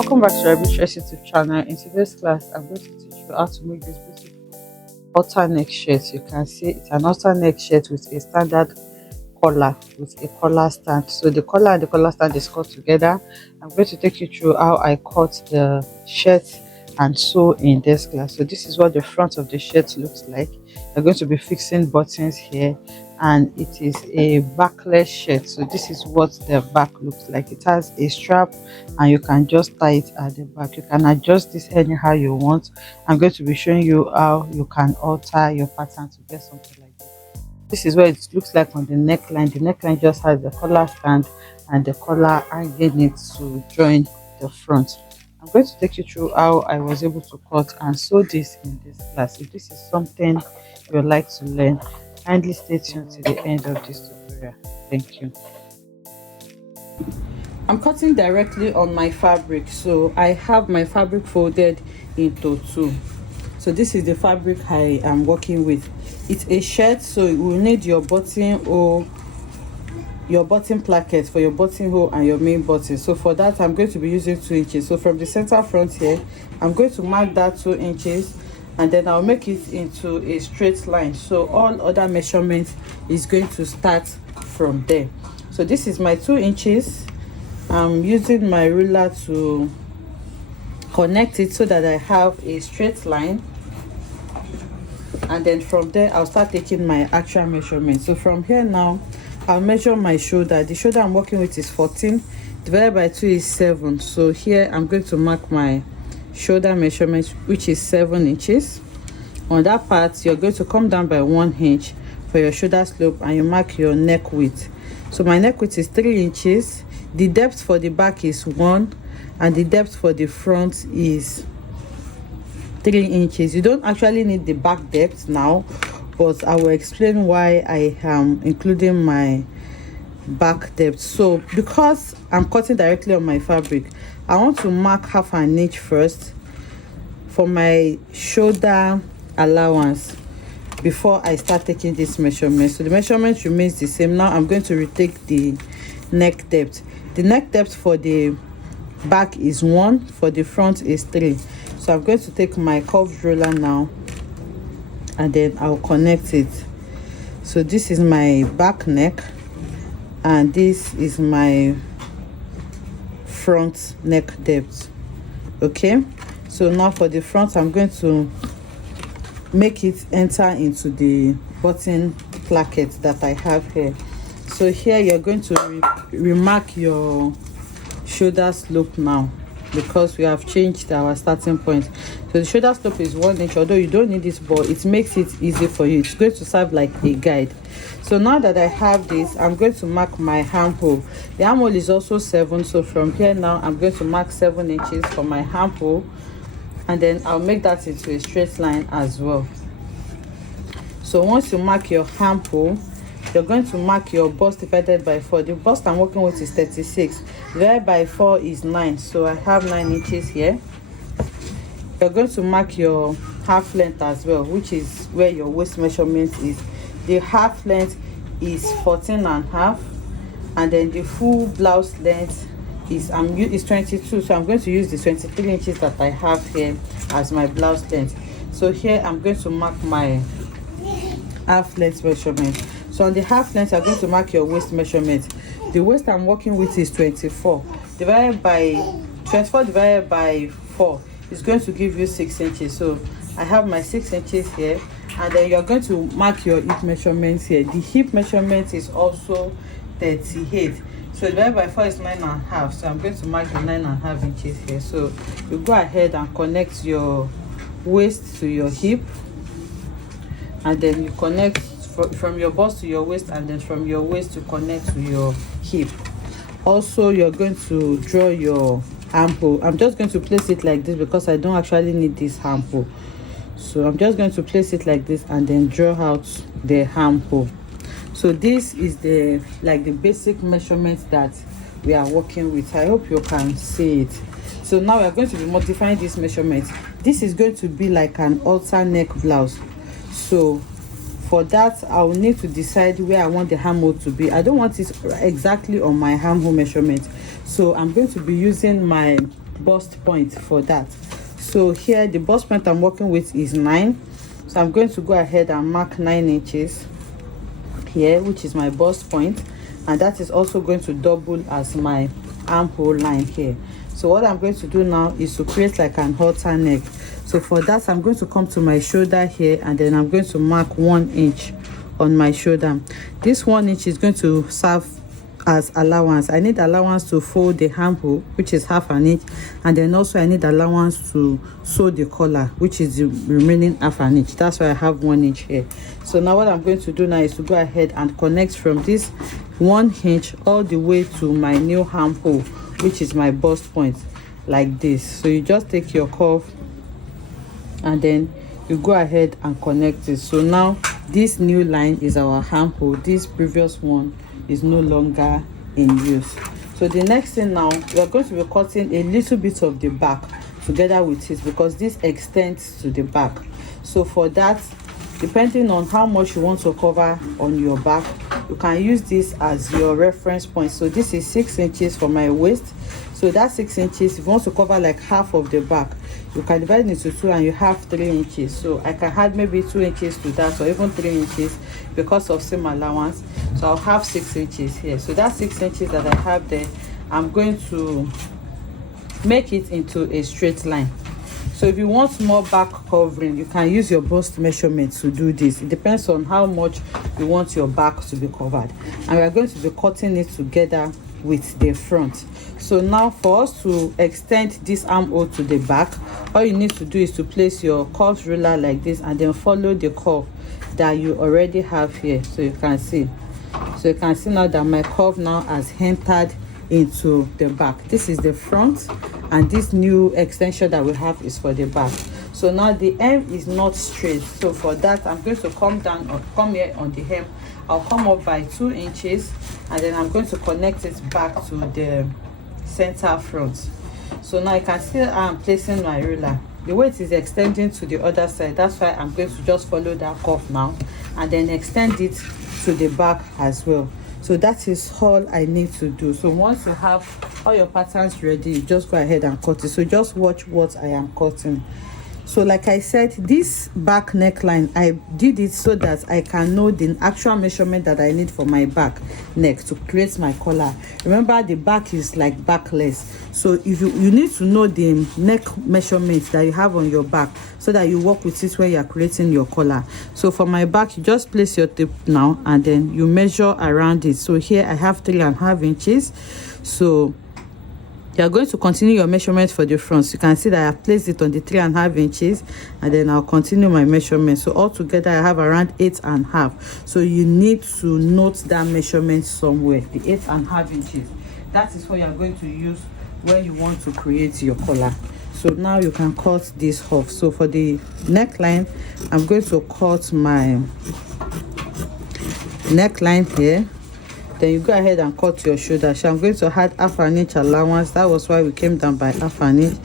Welcome back to our Backless YouTube channel. In today's class, I'm going to teach you how to make this beautiful halter neck shirt. You can see it's an halter neck shirt with a standard collar with a collar stand. So the collar and the collar stand is cut together. I'm going to take you through how I cut the shirt and sew in this class. So this is what the front of the shirt looks like. I'm going to be fixing buttons here, and it is a backless shirt. So this is what the back looks like. It has a strap and you can just tie it at the back. You can adjust this anyhow you want. I'm going to be showing you how you can alter your pattern to get something like this. This is what it looks like on the neckline. The neckline just has the collar stand and the collar hanging it to join the front. I'm going to take you through how I was able to cut and sew this in this class. If this is something you would like to learn, kindly stay tuned to the end of this tutorial. Thank you. I'm cutting directly on my fabric, so I have my fabric folded into two. So this is the fabric I am working with. It's a shirt, so you will need your button or your button placket for your buttonhole and your main button. So for that, I'm going to be using 2 inches. So from the center front here, I'm going to mark that 2 inches, and then I'll make it into a straight line. So all other measurements is going to start from there. So this is my 2 inches. I'm using my ruler to connect it so that I have a straight line, and then from there I'll start taking my actual measurement. So from here now, I'll measure my shoulder. The shoulder I'm working with is 14 divided by 2 is 7. So here I'm going to mark my shoulder measurement, which is 7 inches. On that part, you're going to come down by 1 inch for your shoulder slope, and you mark your neck width. So my neck width is 3 inches. The depth for the back is 1, and the depth for the front is 3 inches. You don't actually need the back depth now, but I will explain why I am including my back depth. So because I'm cutting directly on my fabric, I want to mark half an inch first for my shoulder allowance before I start taking this measurement. So the measurement remains the same. Now I'm going to retake the neck depth. The neck depth for the back is 1, for the front is 3. So I'm going to take my curved roller now, and then I'll connect it. So this is my back neck, and this is my front neck depth. Okay, so now for the front, I'm going to make it enter into the button placket that I have here. So here you're going to remark your shoulder slope now, because we have changed our starting point. So the shoulder slope is 1 inch, although you don't need this, but it makes it easy for you. It's going to serve like a guide. So now that I have this, I'm going to mark my armhole. The armhole is also 7, so from here now I'm going to mark 7 inches for my armhole, and then I'll make that into a straight line as well. So once you mark your armhole, you're going to mark your bust divided by 4. The bust I'm working with is 36. Divided by 4 is 9. So I have 9 inches here. You're going to mark your half length as well, which is where your waist measurement is. The half length is 14.5, and then the full blouse length is 22. So I'm going to use the 23 inches that I have here as my blouse length. So here I'm going to mark my half length measurement. So on the half length, you're going to mark your waist measurement. The waist I'm working with is 24. 24 divided by 4 is going to give you 6 inches. So I have my 6 inches here, and then you're going to mark your hip measurements here. The hip measurement is also 38. So divided by 4 is 9.5. So I'm going to mark the 9.5 inches here. So you go ahead and connect your waist to your hip, and then you connect from your bust to your waist, and then from your waist to connect to your hip. Also, you're going to draw your armhole. I'm just going to place it like this because I don't actually need this armhole. So I'm just going to place it like this and then draw out the armhole. So this is the basic measurements that we are working with. I hope you can see it. So now we are going to be modifying this measurement. This is going to be like an halter neck blouse. So for that, I will need to decide where I want the armhole to be. I don't want it exactly on my armhole measurement, so I'm going to be using my bust point for that. So here the bust point I'm working with is 9, so I'm going to go ahead and mark 9 inches here, which is my bust point, and that is also going to double as my armhole line here. So what I'm going to do now is to create like an halter neck. So for that, I'm going to come to my shoulder here, and then I'm going to mark 1 inch on my shoulder. This 1 inch is going to serve as allowance. I need allowance to fold the armhole, which is half an inch, and then also I need allowance to sew the collar, which is the remaining half an inch. That's why I have 1 inch here. So now what I'm going to do now is to go ahead and connect from this 1 inch all the way to my new armhole, which is my bust point, like this. So you just take your curve and then you go ahead and connect it. So now this new line is our armhole. This previous one is no longer in use. So the next thing now, we are going to be cutting a little bit of the back together with it, because this extends to the back. So for that, depending on how much you want to cover on your back, you can use this as your reference point. So this is 6 inches for my waist. So that 6 inches, if you want to cover like half of the back, you can divide it into 2 and you have 3 inches. So I can add maybe 2 inches to that, or even 3 inches because of seam allowance. So I'll have 6 inches here. So that 6 inches that I have there, I'm going to make it into a straight line. So if you want more back covering, you can use your bust measurement to do this. It depends on how much you want your back to be covered, and we are going to be cutting it together with the front. So now for us to extend this armhole to the back, all you need to do is to place your curved ruler like this, and then follow the curve that you already have here. So you can see now that my curve now has entered into the back. This is the front, and this new extension that we have is for the back. So now the hem is not straight, so for that I'm going to come down, or come here on the hem. I'll come up by 2 inches, and then I'm going to connect it back to the center front. So now you can see I'm placing my ruler. The weight is extending to the other side. That's why I'm going to just follow that curve now, and then extend it to the back as well. So that is all I need to do. So once you have all your patterns ready, you just go ahead and cut it. So just watch what I am cutting. So like I said, this back neckline, I did it so that I can know the actual measurement that I need for my back neck to create my collar. Remember, the back is like backless, so if you need to know the neck measurement that you have on your back, so that you work with it when you are creating your collar. So for my back, you just place your tape now, and then you measure around it. So here I have 3.5 inches. So you are going to continue your measurement for the front. So you can see that I have placed it on the 3.5 inches, and then I'll continue my measurement. So altogether I have around 8.5. So you need to note that measurement somewhere, the 8.5 inches. That is what you are going to use when you want to create your collar. So now you can cut this off. So for the neckline, I'm going to cut my neckline here. Then you go ahead and cut your shoulder. So I'm going to add half an inch allowance. That was why we came down by half an inch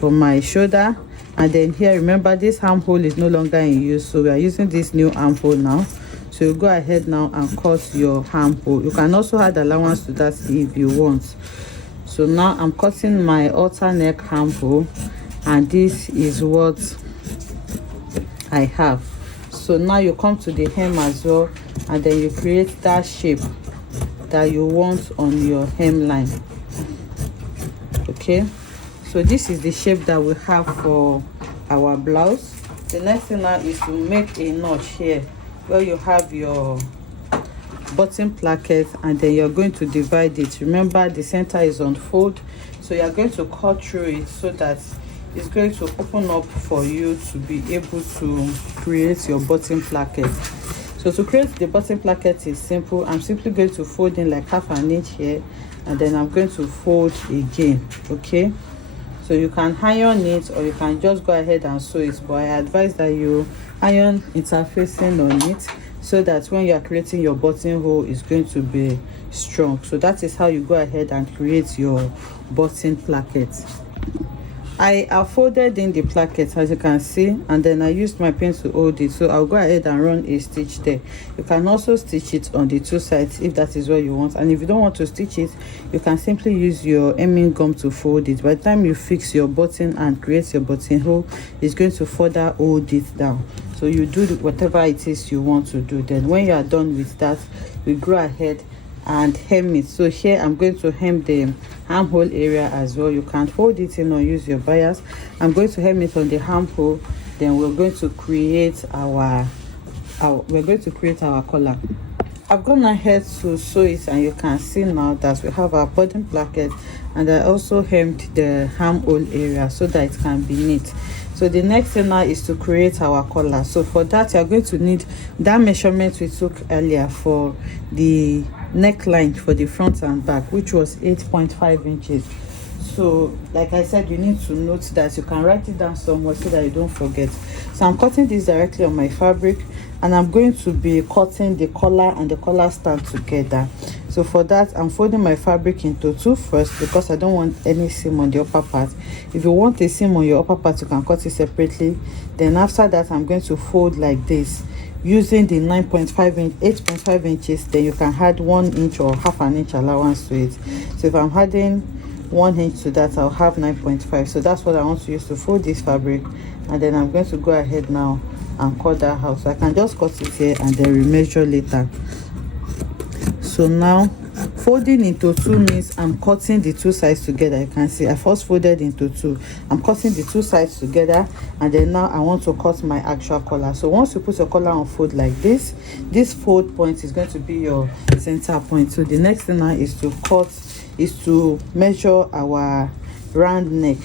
for my shoulder. And then here, remember, this armhole is no longer in use, so we are using this new armhole now. So you go ahead now and cut your armhole. You can also add allowance to that if you want. So now I'm cutting my halter neck armhole, and this is what I have. So now you come to the hem as well, and then you create that shape that you want on your hemline. Okay, so this is the shape that we have for our blouse. The next thing now is to make a notch here where you have your bottom placket, and then you're going to divide it. Remember, the center is on fold, so you're going to cut through it so that it's going to open up for you to be able to create your bottom placket. So to create the bottom placket is simple. I'm simply going to fold in like half an inch here, and then I'm going to fold again. Okay, so you can iron it, or you can just go ahead and sew it, but I advise that you iron interfacing on it, so that when you are creating your buttonhole, it's going to be strong. So that is how you go ahead and create your button placket. I have folded in the placket, as you can see, and then I used my pen to hold it. So I'll go ahead and run a stitch there. You can also stitch it on the two sides if that is what you want, and if you don't want to stitch it, you can simply use your hemming gum to fold it. By the time you fix your button and create your buttonhole, it's going to further hold it down. So you do whatever it is you want to do. Then when you are done with that, we go ahead and hem it. So here I'm going to hem the armhole area as well. You can fold it in or use your bias. I'm going to hem it on the armhole. Then we're going to create our collar. I've gone ahead to sew it, and you can see now that we have our button placket, and I also hemmed the armhole area so that it can be neat. So the next thing now is to create our collar. So for that, you're going to need that measurement we took earlier for the neckline for the front and back, which was 8.5 inches. So like I said, you need to note that. You can write it down somewhere so that you don't forget. So I'm cutting this directly on my fabric, and I'm going to be cutting the collar and the collar stand together. So for that, I'm folding my fabric into two first, because I don't want any seam on the upper part. If you want a seam on your upper part, you can cut it separately. Then after that, I'm going to fold like this using the 8.5 inches. Then you can add 1 inch or half an inch allowance to it. So if I'm adding 1 inch to that, I'll have 9.5. So that's what I want to use to fold this fabric. And then I'm going to go ahead now and cut that out. So I can just cut it here and then remeasure later. So now folding into two means I'm cutting the two sides together. You can see I first folded into two. I'm cutting the two sides together, and then now I want to cut my actual collar. So once you put your collar on fold like this fold point is going to be your center point. So the next thing now is to measure our round neck,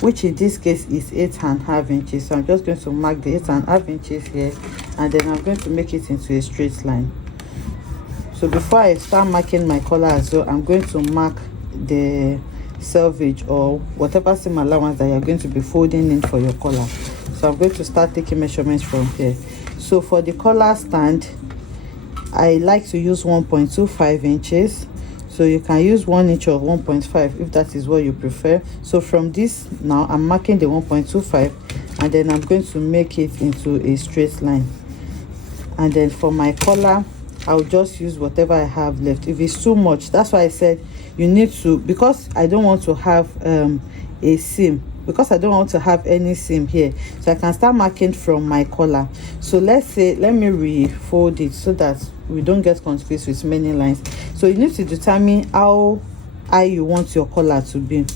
which in this case is 8.5 inches. So I'm just going to mark the 8.5 inches here, and then I'm going to make it into a straight line. So before I start marking my collar as well, I'm going to mark the selvage or whatever seam allowance that you're going to be folding in for your collar. So I'm going to start taking measurements from here. So for the collar stand, I like to use 1.25 inches. So you can use 1 inch or 1.5 if that is what you prefer. So from this now, I'm marking the 1.25, and then I'm going to make it into a straight line. And then for my collar, I'll just use whatever I have left. If it's too much, that's why I said you need to, because I don't want to have a seam, because I don't want to have any seam here. So I can start marking from my collar. So let me refold it so that we don't get confused with many lines. So you need to determine how high you want your collar to be.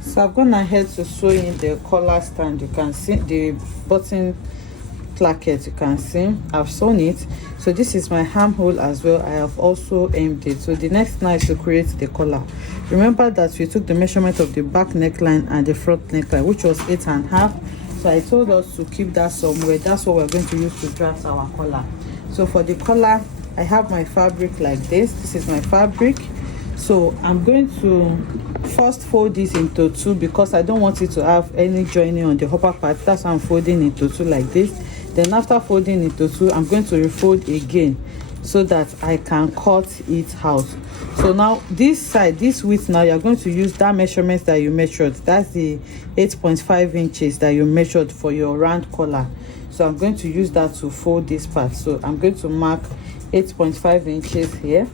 So I've gone ahead to sew in the collar stand. You can see the button placket. You can see I've sewn it. So this is my armhole as well. I have also aimed it. So the next now is to create the collar. Remember that we took the measurement of the back neckline and the front neckline, which was 8.5. So I told us to keep that somewhere. That's what we're going to use to draft our collar. So for the collar, I have my fabric like this. This is my fabric. So I'm going to first fold this into two, because I don't want it to have any joining on the upper part. That's why I'm folding into two like this. Then after folding into two, I'm going to refold again so that I can cut it out. So now this side, this width, now you're going to use that measurement that you measured. That's the 8.5 inches that you measured for your round collar. So I'm going to use that to fold this part. So I'm going to mark 8.5 inches here,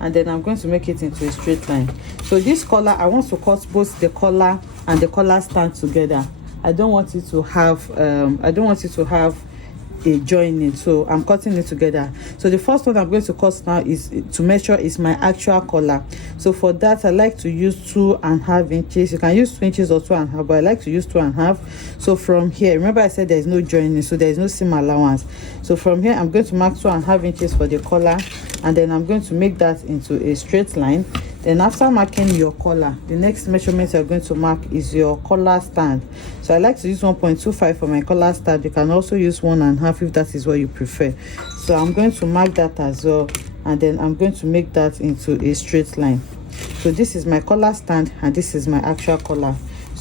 and then I'm going to make it into a straight line. So this collar, I want to cut both the collar and the collar stand together. I don't want it to have a joining, so I'm cutting it together. So the first one I'm going to cut now is to measure is my actual collar. So for that, I like to use 2.5 inches. You can use 2 inches or 2.5, but I like to use 2.5. So from here, remember I said there's no joining, so there's no seam allowance. So from here, I'm going to mark 2.5 inches for the collar, and then I'm going to make that into a straight line. Then after marking your collar, the next measurement you're going to mark is your collar stand. So I like to use 1.25 for my collar stand. You can also use 1.5 if that is what you prefer. So I'm going to mark that as well, and then I'm going to make that into a straight line. So this is my collar stand, and this is my actual collar.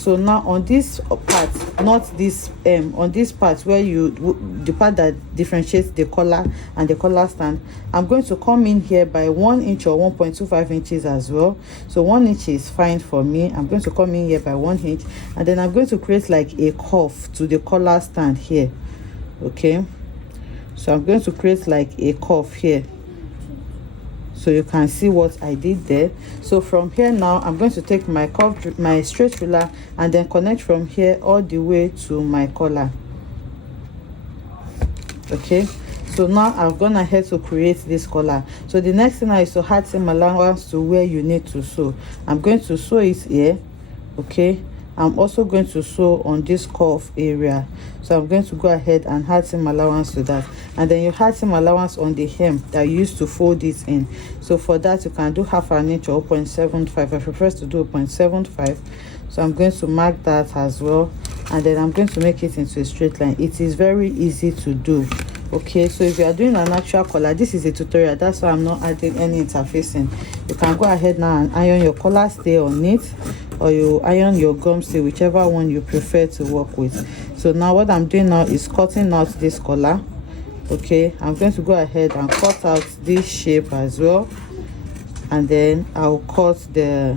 So now on this part, not this on this part where the part that differentiates the collar and the collar stand, I'm going to come in here by 1 inch or 1.25 inches as well. So 1 inch is fine for me. I'm going to come in here by 1 inch, and then I'm going to create like a cuff to the collar stand here. Okay, so I'm going to create like a cuff here, so you can see what I did there. So from here now, I'm going to take my straight ruler and then connect from here all the way to my collar. Okay, so now I've gone ahead to create this collar. So the next thing is to add seam allowance to where you need to sew. I'm going to sew it here. Okay, I'm also going to sew on this cuff area, so I'm going to go ahead and add seam allowance to that, and then you add seam allowance on the hem that you used to fold it in. So for that, you can do 1/2 inch or 0.75. I prefer to do 0.75, so I'm going to mark that as well, and then I'm going to make it into a straight line. It is very easy to do. Okay, so if you are doing an actual collar, this is a tutorial, that's why I'm not adding any interfacing. You can go ahead now and iron your collar stay on it, or you iron your gum stay, whichever one you prefer to work with. So now what I'm doing now is cutting out this collar. Okay, I'm going to go ahead and cut out this shape as well, and then I'll cut the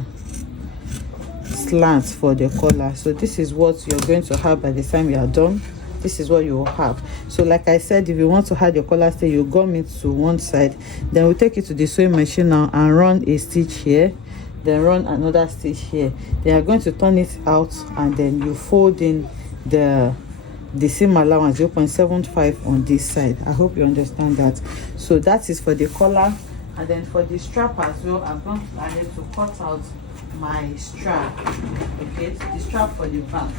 slants for the collar. So this is what you're going to have by the time you are done. This is what you will have. So like I said, if you want to add your collar stay, you gum it to one side, then we'll take it to the sewing machine now and run a stitch here, then run another stitch here. Then you're going to turn it out, and then you fold in the seam allowance 0.75 on this side. I hope you understand that. So that is for the collar. And then for the strap as well, I'm going to cut out my strap. Okay, the strap for the back.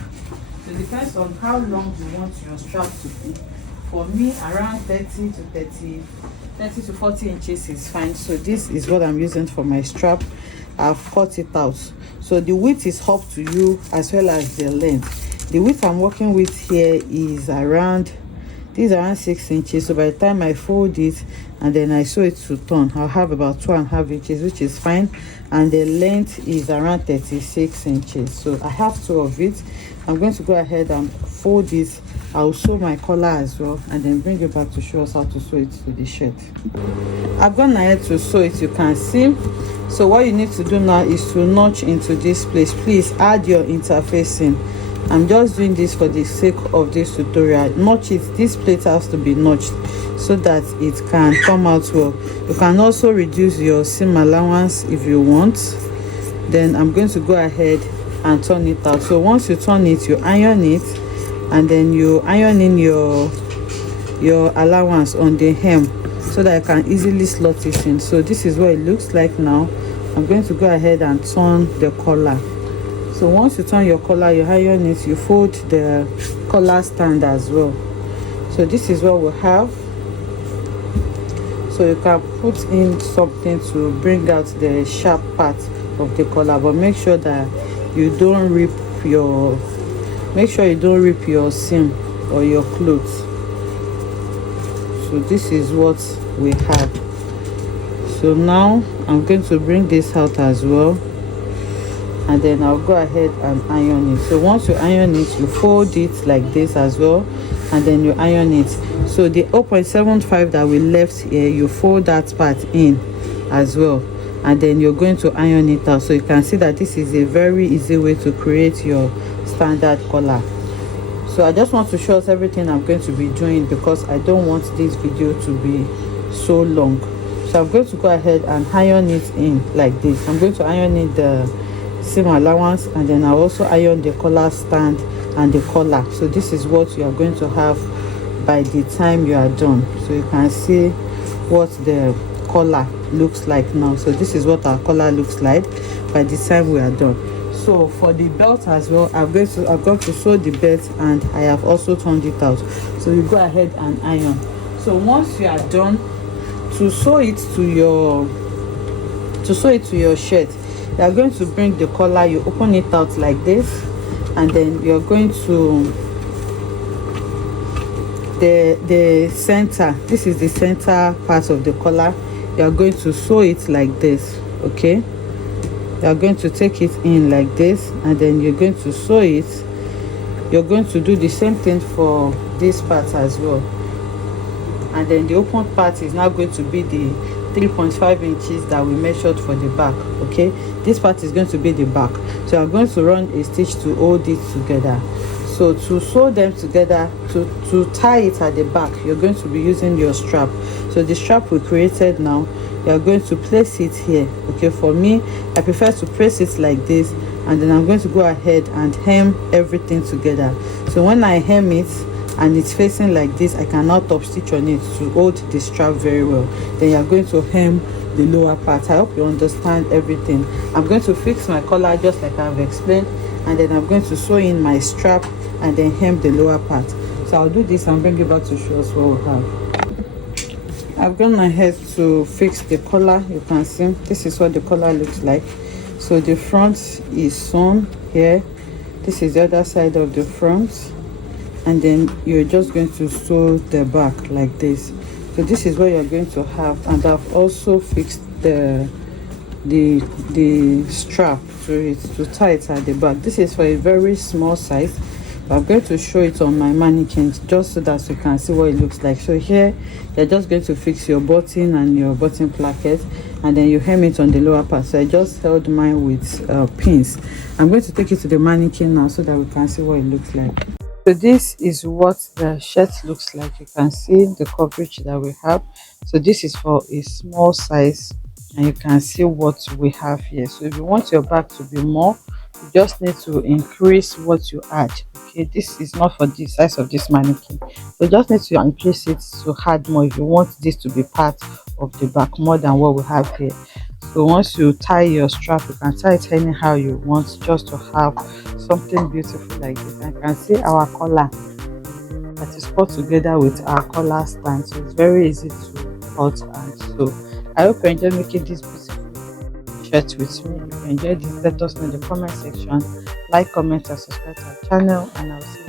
So it depends on how long you want your strap to be. For me, around 30 to 40 inches is fine. So this is what I'm using for my strap. I've cut it out. So the width is up to you, as well as the length. The width I'm working with here is around 6 inches. So by the time I fold it and then I sew it to turn, I'll have about 2.5 inches, which is fine. And the length is around 36 inches. So I have 2 of it. I'm going to go ahead and fold it. I'll sew my collar as well, and then bring it back to show us how to sew it to the shirt. I've gone ahead to sew it, you can see. So what you need to do now is to notch into this place. Please add your interfacing. I'm just doing this for the sake of this tutorial. Notch it. This plate has to be notched so that it can come out well. You can also reduce your seam allowance if you want. Then I'm going to go ahead and turn it out. So once you turn it, you iron it, and then you iron in your allowance on the hem so that I can easily slot it in. So this is what it looks like now. I'm going to go ahead and turn the collar. So once you turn your collar, you iron it, you fold the collar stand as well. So this is what we have. So you can put in something to bring out the sharp part of the collar, but make sure that you don't rip your seam or your clothes. So this is what we have. So now I'm going to bring this out as well, and then I'll go ahead and iron it. So once you iron it, you fold it like this as well, and then you iron it. So the 0.75 that we left here, you fold that part in as well, and then you're going to iron it out. So you can see that this is a very easy way to create your standard collar. So I just want to show us everything I'm going to be doing, because I don't want this video to be so long. So I'm going to go ahead and iron it in like this. I'm going to iron in the seam allowance, and then I'll also iron the collar stand and the collar. So this is what you are going to have by the time you are done. So you can see what the collar looks like now. So this is what our collar looks like by the time we are done. So for the belt as well, I've got to sew the belt, and I have also turned it out. So you go ahead and iron. So once you are done, to sew it to your shirt, you are going to bring the collar, you open it out like this, and then you're going to the center. This is the center part of the collar. You are going to sew it like this. Okay, you are going to take it in like this, and then you're going to sew it. You're going to do the same thing for this part as well, and then the open part is now going to be the 3.5 inches that we measured for the back. Okay, this part is going to be the back, so I'm going to run a stitch to hold it together. So to sew them together, to tie it at the back, you're going to be using your strap. So the strap we created now, you're going to place it here. Okay, for me, I prefer to place it like this, and then I'm going to go ahead and hem everything together. So when I hem it and it's facing like this, I cannot top stitch on it to hold the strap very well. Then you're going to hem the lower part. I hope you understand everything. I'm going to fix my collar just like I've explained, and then I'm going to sew in my strap and then hem the lower part. So I'll do this and bring it back to show us what we have. I've gone ahead to fix the collar. You can see this is what the collar looks like. So the front is sewn here, this is the other side of the front, and then you're just going to sew the back like this. So this is what you're going to have, and I've also fixed the strap to it to tie it at the back. This is for a very small size, but I'm going to show it on my mannequin just so that you can see what it looks like. So here you're just going to fix your button and your button placket, and then you hem it on the lower part. So I just held mine with pins. I'm going to take it to the mannequin now so that we can see what it looks like. So this is what the shirt looks like. You can see the coverage that we have. So this is for a small size, and you can see what we have here. So if you want your back to be more, you just need to increase what you add. Okay, this is not for the size of this mannequin, so you just need to increase it to add more if you want this to be part of the back more than what we have here. So once you tie your strap, you can tie it anyhow you want, just to have something beautiful like this. And you can see our collar that is put together with our collar stand, so it's very easy to cut and sew. I hope you enjoy making this beautiful shirt with me. If you enjoyed this, let us know in the comment section. Like, comment and subscribe to our channel, and I'll see you